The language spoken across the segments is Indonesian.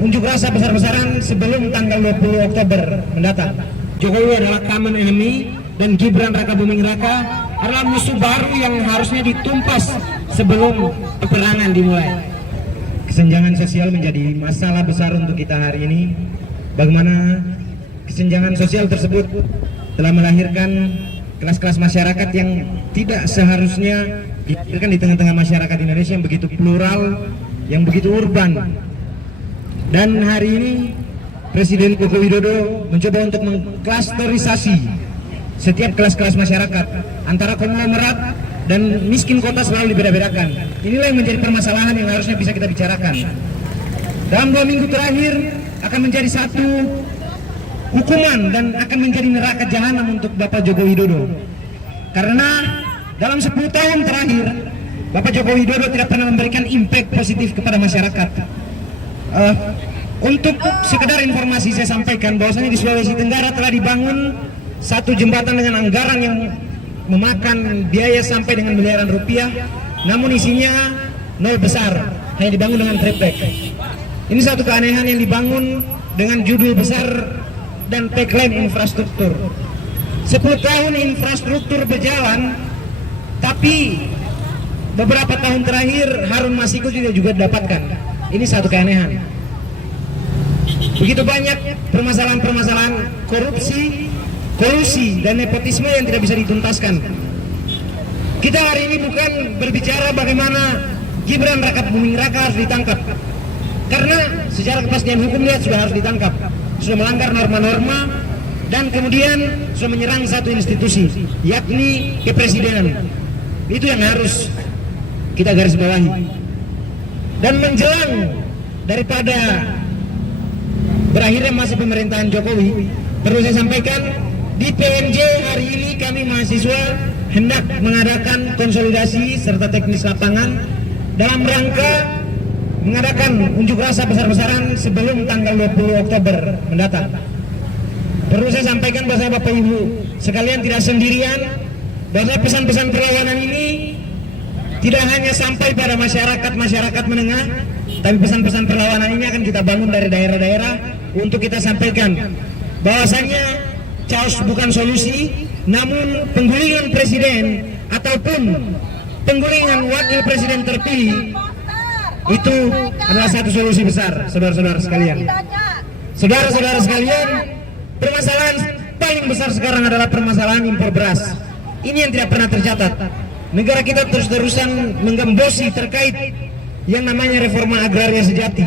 unjuk rasa besar-besaran sebelum tanggal 20 Oktober mendatang. Jokowi adalah common enemy dan Gibran Raka Buming Raka adalah musuh baru yang harusnya ditumpas sebelum peperangan dimulai. Kesenjangan sosial menjadi masalah besar untuk kita hari ini. Bagaimana kesenjangan sosial tersebut telah melahirkan kelas-kelas masyarakat yang tidak seharusnya dilahirkan di tengah-tengah masyarakat Indonesia yang begitu plural, yang begitu urban. Dan hari ini Presiden Joko Widodo mencoba untuk mengklasterisasi setiap kelas-kelas masyarakat antara konglomerat dan miskin kota selalu dibeda-bedakan. Inilah yang menjadi permasalahan yang harusnya bisa kita bicarakan. Dalam 2 minggu terakhir akan menjadi satu hukuman dan akan menjadi neraka jahanam untuk Bapak Joko Widodo. Karena dalam 10 tahun terakhir Bapak Joko Widodo tidak pernah memberikan impact positif kepada masyarakat. Untuk sekedar informasi saya sampaikan bahwasanya di Sulawesi Tenggara telah dibangun satu jembatan dengan anggaran yang memakan biaya sampai dengan miliaran rupiah, namun isinya nol besar, hanya dibangun dengan triplex. Ini satu keanehan yang dibangun dengan judul besar dan tagline infrastruktur. 10 tahun infrastruktur berjalan, tapi beberapa tahun terakhir Harun Masiku juga didapatkan. Ini satu keanehan. Begitu banyak permasalahan-permasalahan korupsi, kolusi, dan nepotisme yang tidak bisa dituntaskan. Kita hari ini bukan berbicara bagaimana Gibran Raka Buming Raka harus ditangkap, karena secara kepastian hukum dia sudah harus ditangkap, sudah melanggar norma-norma dan kemudian sudah menyerang satu institusi, yakni kepresidenan. Itu yang harus kita garis bawahi. Dan menjelang daripada berakhirnya masa pemerintahan Jokowi, perlu saya sampaikan, di PNJ hari ini kami mahasiswa hendak mengadakan konsolidasi serta teknis lapangan dalam rangka mengadakan unjuk rasa besar-besaran sebelum tanggal 20 Oktober mendatang. Perlu saya sampaikan bahwa Bapak Ibu sekalian tidak sendirian, bahwa pesan-pesan perlawanan ini tidak hanya sampai pada masyarakat menengah, tapi pesan-pesan perlawanan ini akan kita bangun dari daerah-daerah untuk kita sampaikan bahwasanya chaos bukan solusi, namun penggulingan presiden ataupun penggulingan wakil presiden terpilih itu adalah satu solusi besar, saudara-saudara sekalian. Saudara-saudara sekalian, permasalahan paling besar sekarang adalah permasalahan impor beras. Ini yang tidak pernah tercatat. Negara kita terus-terusan menggembosi terkait yang namanya reforma agraria sejati.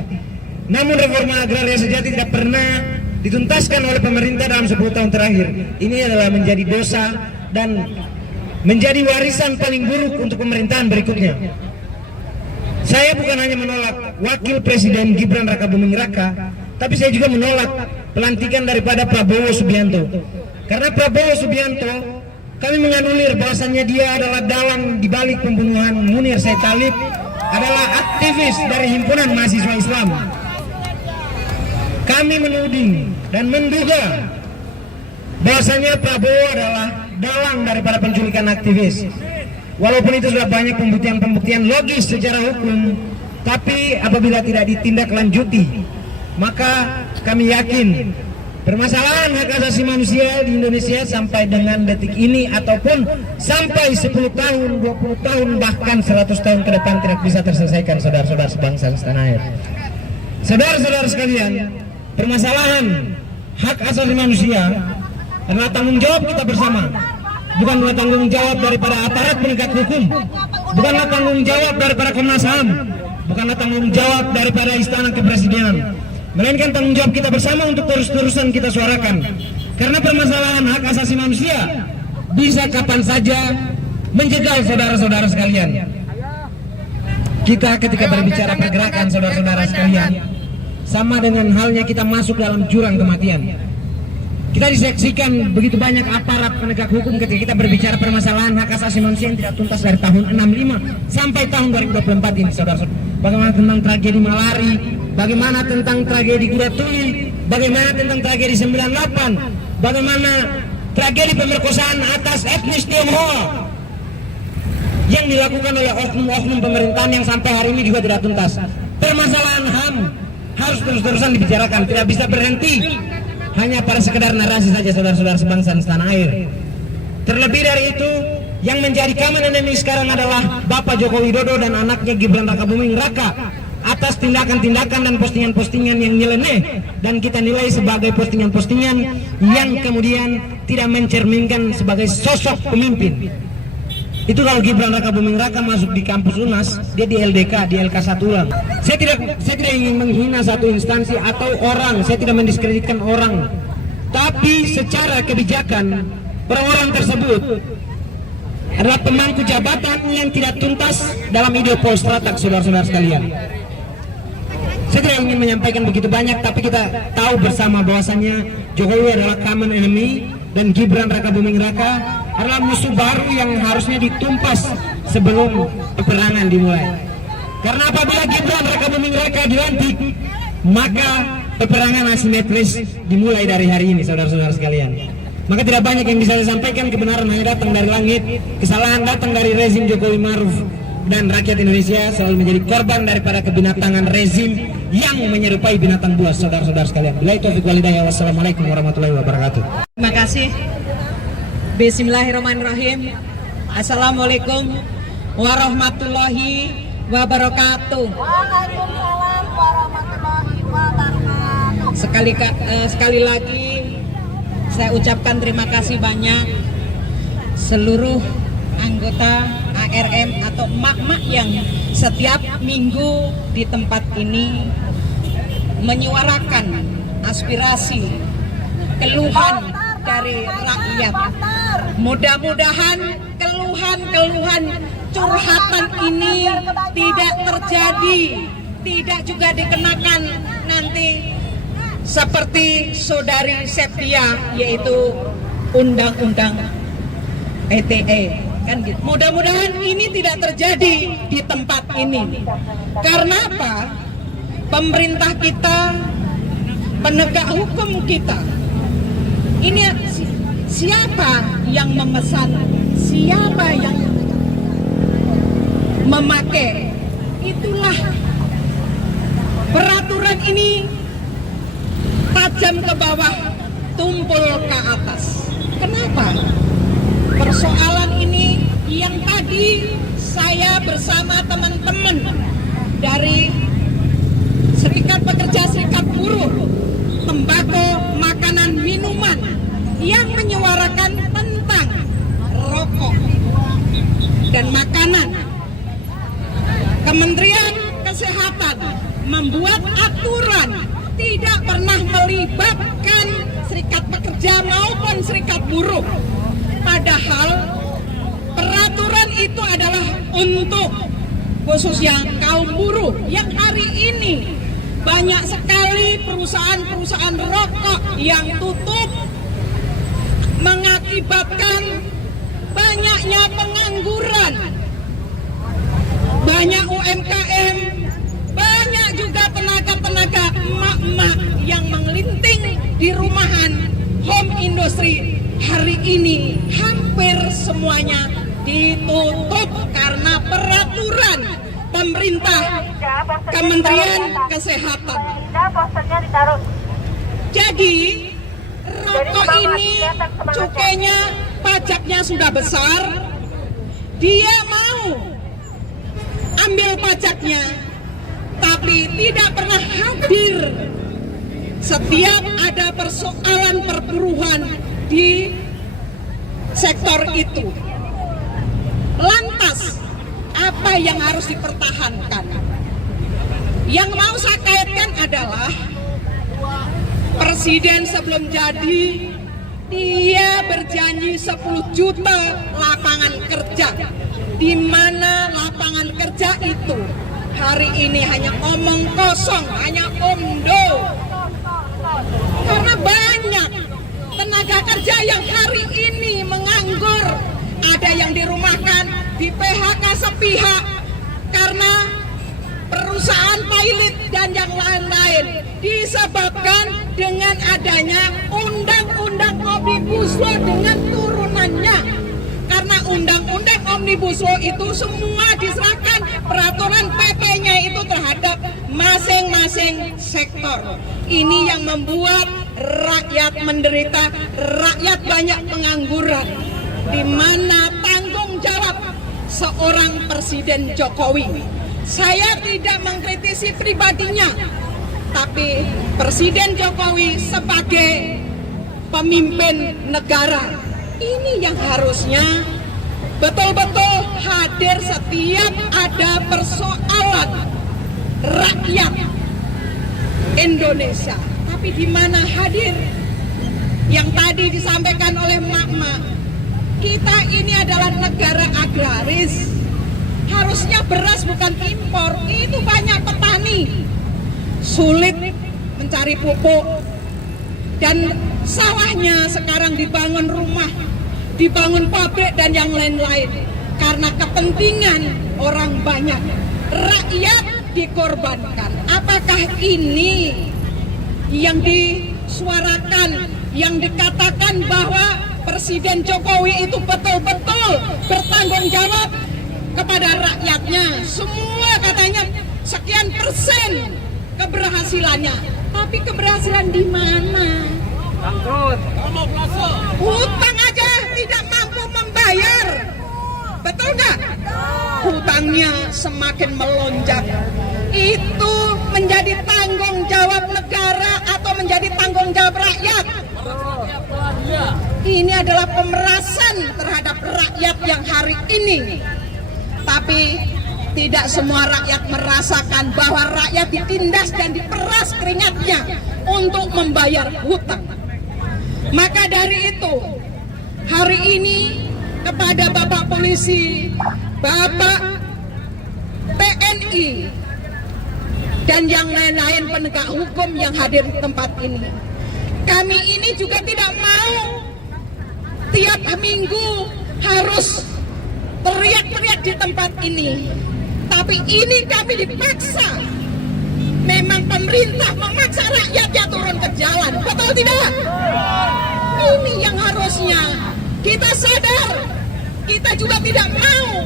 Namun reforma agraria sejati tidak pernah dituntaskan oleh pemerintah dalam 10 tahun terakhir. Ini adalah menjadi dosa dan menjadi warisan paling buruk untuk pemerintahan berikutnya. Saya bukan hanya menolak wakil presiden Gibran Raka Buming Raka, tapi saya juga menolak pelantikan daripada Prabowo Subianto. Karena Prabowo Subianto, kami menganulir bahwasannya dia adalah dalang dibalik pembunuhan Munir Said Talib, adalah aktivis dari himpunan mahasiswa Islam. Kami menuding dan menduga bahwasanya Prabowo adalah dalang daripada penculikan aktivis. Walaupun itu sudah banyak pembuktian logis secara hukum, tapi apabila tidak ditindaklanjuti, maka kami yakin permasalahan hak asasi manusia di Indonesia sampai dengan detik ini ataupun sampai 10 tahun, 20 tahun, bahkan 100 tahun ke depan tidak bisa terselesaikan, saudara-saudara sebangsa setanah air. Saudara-saudara sekalian, permasalahan hak asasi manusia adalah tanggung jawab kita bersama, bukanlah tanggung jawab daripada aparat penegak hukum, bukanlah tanggung jawab daripada Komnas HAM, bukanlah tanggung jawab daripada Istana Kepresidenan, melainkan tanggung jawab kita bersama untuk terus-terusan kita suarakan. Karena permasalahan hak asasi manusia bisa kapan saja menjegal saudara-saudara sekalian. Kita ketika berbicara pergerakan, saudara-saudara sekalian, sama dengan halnya kita masuk dalam jurang kematian. Kita disaksikan begitu banyak aparat penegak hukum ketika kita berbicara permasalahan hak asasi manusia yang tidak tuntas dari tahun 65 sampai tahun 2024 ini, saudara-saudara. Bagaimana tentang tragedi Malari, bagaimana tentang tragedi Kuda Tuli, bagaimana tentang tragedi 98, bagaimana tragedi pemerkosaan atas etnis Tionghoa yang dilakukan oleh oknum-oknum pemerintahan yang sampai hari ini juga tidak tuntas. Permasalahan HAM, harus terus-terusan dibicarakan, tidak bisa berhenti hanya pada sekedar narasi saja, saudara-saudara sebangsa dan setanah air. Terlebih dari itu, yang menjadi common enemy sekarang adalah Bapak Joko Widodo dan anaknya Gibran Rakabuming Raka atas tindakan-tindakan dan postingan-postingan yang nyeleneh dan kita nilai sebagai postingan-postingan yang kemudian tidak mencerminkan sebagai sosok pemimpin. Itu kalau Gibran Rakabuming Raka masuk di kampus UNAS, dia di LDK, di LK1 ulang. Saya tidak ingin menghina satu instansi atau orang, saya tidak mendiskreditkan orang. Tapi secara kebijakan, orang-orang tersebut adalah pemangku jabatan yang tidak tuntas dalam ide Polstratak, saudara-saudara sekalian. Saya tidak ingin menyampaikan begitu banyak, tapi kita tahu bersama bahwasannya Jokowi adalah common enemy dan Gibran Rakabuming Raka adalah musuh baru yang harusnya ditumpas sebelum peperangan dimulai. Karena apabila Gibran Rakabuming Raka dilantik, maka peperangan asimetris dimulai dari hari ini, saudara-saudara sekalian. Maka tidak banyak yang bisa disampaikan, kebenaran hanya datang dari langit, kesalahan datang dari rezim Jokowi Maruf, dan rakyat Indonesia selalu menjadi korban daripada kebinatangan rezim yang menyerupai binatang buas, saudara-saudara sekalian. Billahi taufiq wal hidayah. Wassalamualaikum warahmatullahi wabarakatuh. Terima kasih. Bismillahirrahmanirrahim. Assalamualaikum warahmatullahi wabarakatuh. Waalaikumsalam warahmatullahi wabarakatuh. Sekali lagi saya ucapkan terima kasih banyak seluruh anggota ARM atau emak-emak yang setiap minggu di tempat ini menyuarakan aspirasi, keluhan dari rakyat. Mudah-mudahan keluhan-keluhan curhatan ini tidak terjadi, tidak juga dikenakan nanti seperti saudari Septia, yaitu undang-undang ITE kan gitu. Mudah-mudahan ini tidak terjadi di tempat ini. Karena apa? Pemerintah kita, penegak hukum kita, ini siapa yang memesan, siapa yang memakai, itulah peraturan ini tajam ke bawah, tumpul ke atas. Kenapa? Persoalan ini yang tadi saya bersama teman-teman dari Serikat Pekerja Serikat Buruh Tembakau Makanan Minuman yang menyuarakan tentang rokok dan makanan. Kementerian Kesehatan membuat aturan tidak pernah melibatkan serikat pekerja maupun serikat buruh. Padahal peraturan itu adalah untuk khususnya kaum buruh yang hari ini banyak sekali perusahaan-perusahaan rokok yang tutup, mengakibatkan banyaknya pengangguran, banyak UMKM, banyak juga tenaga-tenaga emak-emak yang menggelinting di rumahan home industry hari ini hampir semuanya ditutup karena peraturan pemerintah Kementerian Kesehatan. Jadi rokok ini cukainya, pajaknya sudah besar, dia mau ambil pajaknya, tapi tidak pernah hadir setiap ada persoalan perburuhan di sektor itu. Lantas, apa yang harus dipertahankan? Yang mau saya kaitkan adalah Presiden sebelum jadi, dia berjanji 10 juta lapangan kerja. Di mana lapangan kerja itu hari ini hanya omong kosong, hanya omdo. Karena banyak tenaga kerja yang hari ini menganggur, ada yang dirumahkan, di PHK sepihak karena perusahaan pilot dan yang lain-lain, disebabkan dengan adanya undang-undang Omnibus Law dengan turunannya. Karena undang-undang Omnibus Law itu semua diserahkan peraturan PP-nya itu terhadap masing-masing sektor. Ini yang membuat rakyat menderita, rakyat banyak pengangguran, di mana tanggung jawab seorang Presiden Jokowi. Saya tidak mengkritisi pribadinya, tapi Presiden Jokowi sebagai pemimpin negara ini yang harusnya betul-betul hadir setiap ada persoalan rakyat Indonesia. Tapi di mana hadir? Yang tadi disampaikan oleh Mak-Mak, kita ini adalah negara agraris. Harusnya beras bukan impor. Itu banyak petani sulit mencari pupuk, dan sawahnya sekarang dibangun rumah, dibangun pabrik dan yang lain-lain karena kepentingan orang banyak. Rakyat dikorbankan. Apakah ini yang disuarakan, yang dikatakan bahwa Presiden Jokowi itu betul-betul bertanggung jawab kepada rakyatnya? Semua katanya sekian persen keberhasilannya, tapi keberhasilan di mana? Hutang aja tidak mampu membayar, betul nggak? Hutangnya semakin melonjak. Itu menjadi tanggung jawab negara atau menjadi tanggung jawab rakyat? Ini adalah pemerasan terhadap rakyat yang hari ini. Tapi tidak semua rakyat merasakan bahwa rakyat ditindas dan diperas keringatnya untuk membayar hutang. Maka dari itu, hari ini kepada Bapak Polisi, Bapak TNI, dan yang lain-lain penegak hukum yang hadir di tempat ini, kami ini juga tidak mau tiap minggu harus teriak-teriak di tempat ini. Tapi ini kami dipaksa. Memang pemerintah memaksa rakyatnya turun ke jalan, betul tidak? Ini yang harusnya kita sadar. Kita juga tidak mau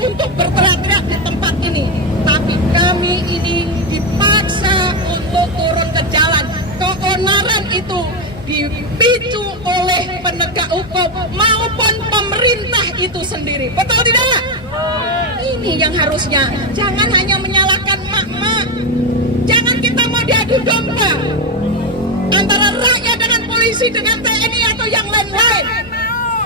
untuk berteriak-teriak di tempat ini, tapi kami ini dipaksa untuk turun ke jalan. Keonaran itu dipicu oleh penegak hukum maupun pemerintah itu sendiri, betul tidak? Ini yang harusnya, jangan hanya menyalahkan Mak-Mak. Jangan kita mau diadu domba antara rakyat dengan polisi, dengan TNI atau yang lain-lain.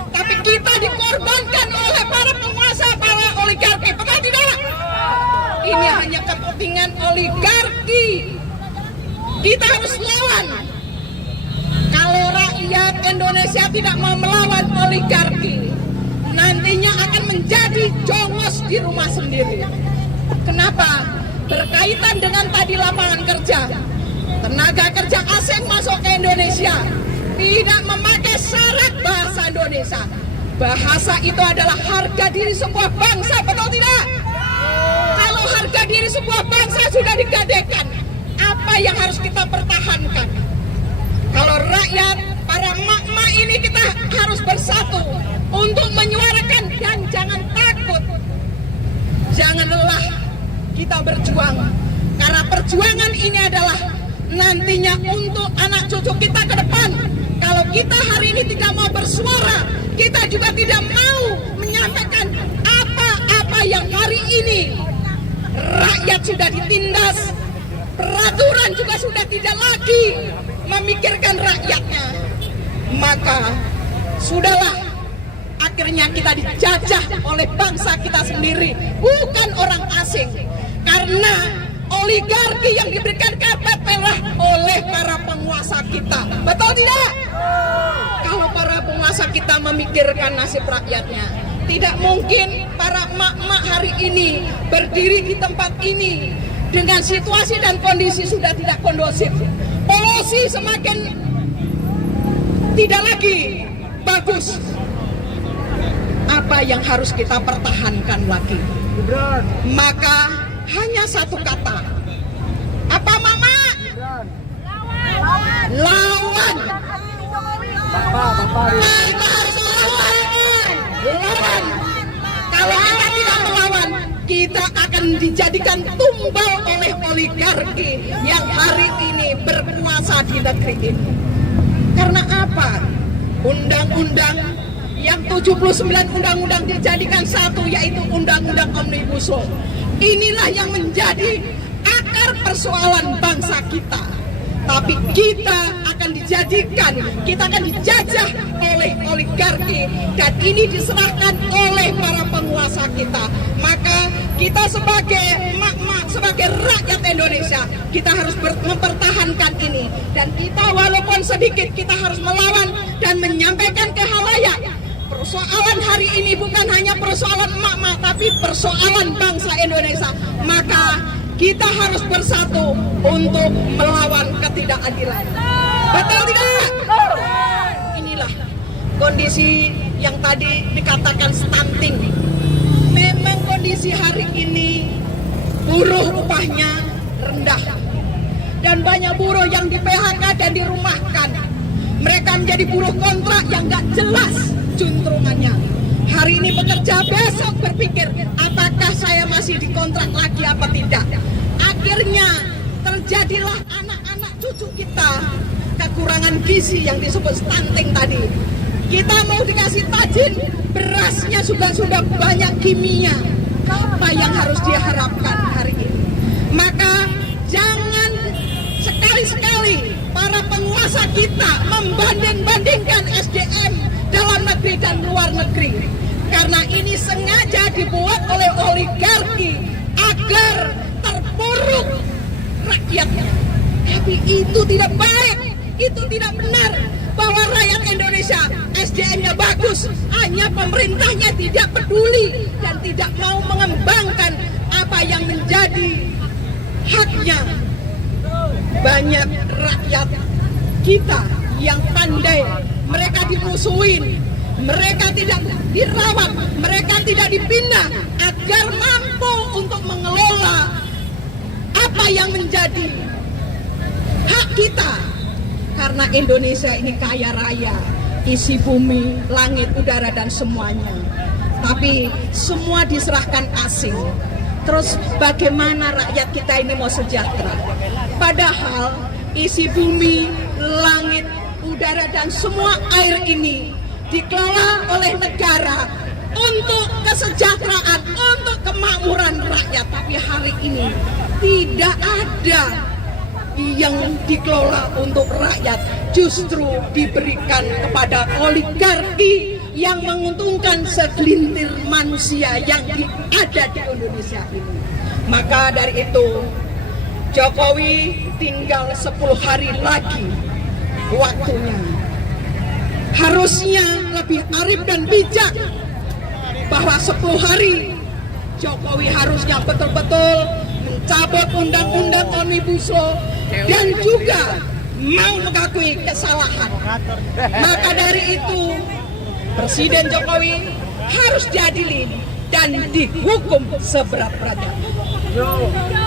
Tapi kita dikorbankan oleh para penguasa, para oligarki, betul tidak? Ini hanya kepentingan oligarki. Kita harus lawan. Kalau rakyat Indonesia tidak mau melawan oligarki, nantinya akan menjadi jongos di rumah sendiri. Kenapa? Berkaitan dengan tadi lapangan kerja. Tenaga kerja asing masuk ke Indonesia tidak memakai syarat bahasa Indonesia. Bahasa itu adalah harga diri sebuah bangsa, betul tidak? Kalau harga diri sebuah bangsa sudah digadaikan, apa yang harus kita pertahankan? Kalau rakyat, para Mak-Mak ini kita harus bersatu untuk menyuarakan, dan jangan takut, jangan lelah kita berjuang, karena perjuangan ini adalah nantinya untuk anak cucu kita ke depan. Kalau kita hari ini tidak mau bersuara, kita juga tidak mau menyampaikan apa-apa yang hari ini rakyat sudah ditindas, peraturan juga sudah tidak lagi memikirkan rakyatnya, maka sudahlah, akhirnya kita dijajah oleh bangsa kita sendiri, bukan orang asing. Karena oligarki yang diberikan karpet merah oleh para penguasa kita, betul tidak? Kalau para penguasa kita memikirkan nasib rakyatnya, tidak mungkin para Mak-Mak hari ini berdiri di tempat ini dengan situasi dan kondisi sudah tidak kondusif. Polusi semakin tidak lagi bagus. Apa yang harus kita pertahankan lagi? Maka hanya satu kata. Apa, Mama? Lawan. Kita harus lawan. Kalau kita tidak melawan, kita kita akan dijadikan tumbal oleh oligarki yang hari ini berkuasa di negeri ini. Karena apa? Undang-undang yang 79 undang-undang dijadikan satu, yaitu Undang-Undang Omnibus Law. Inilah yang menjadi akar persoalan bangsa kita. Tapi kita akan dijajah oleh oligarki, dan ini diserahkan oleh para penguasa kita. Maka kita sebagai emak-emak, sebagai rakyat Indonesia, kita harus mempertahankan ini. Dan kita walaupun sedikit, kita harus melawan dan menyampaikan ke khalayak. Persoalan hari ini bukan hanya persoalan emak-emak, tapi persoalan bangsa Indonesia. Maka kita harus bersatu untuk melawan ketidakadilan. Betul tidak? Inilah kondisi yang tadi dikatakan stunting. Memang kondisi hari ini buruh upahnya rendah. Dan banyak buruh yang di PHK dan dirumahkan. Mereka menjadi buruh kontrak yang gak jelas juntrungannya. Hari ini bekerja, besok berpikir apakah saya masih dikontrak lagi apa tidak. Akhirnya terjadilah anak-anak cucu kita kekurangan gizi yang disebut stunting tadi. Kita mau dikasih tajin, berasnya sudah banyak kimia. Apa yang harus diharapkan hari ini? Maka jangan sekali-sekali para penguasa kita membanding-bandingkan SDM dalam negeri dan luar negeri. Karena ini sengaja dibuat oleh oligarki agar terpuruk rakyatnya. Tapi itu tidak baik, itu tidak benar. Bahwa rakyat Indonesia SDM-nya bagus, hanya pemerintahnya tidak peduli dan tidak mau mengembangkan apa yang menjadi haknya. Banyak rakyat kita yang pandai, mereka dimusuhin, mereka tidak dirawat, mereka tidak dibina agar mampu untuk mengelola apa yang menjadi hak kita. Karena Indonesia ini kaya raya, isi bumi, langit, udara, dan semuanya. Tapi semua diserahkan asing. Terus bagaimana rakyat kita ini mau sejahtera? Padahal isi bumi, langit, udara, dan semua air ini dikelola oleh negara untuk kesejahteraan, untuk kemakmuran rakyat. Tapi hari ini tidak ada yang dikelola untuk rakyat, justru diberikan kepada oligarki yang menguntungkan segelintir manusia yang ada di Indonesia ini. Maka dari itu Jokowi tinggal 10 hari lagi waktunya. Harusnya lebih arif dan bijak bahwa 10 hari Jokowi harusnya betul-betul mencabut undang-undang Omnibus Law dan juga mau mengakui kesalahan. Maka dari itu Presiden Jokowi harus diadili dan dihukum seberat-beratnya.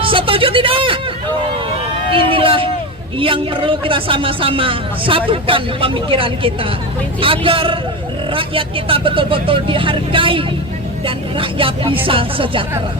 Setuju tidak? Inilah yang perlu kita sama-sama satukan pemikiran kita agar rakyat kita betul-betul dihargai dan rakyat bisa sejahtera.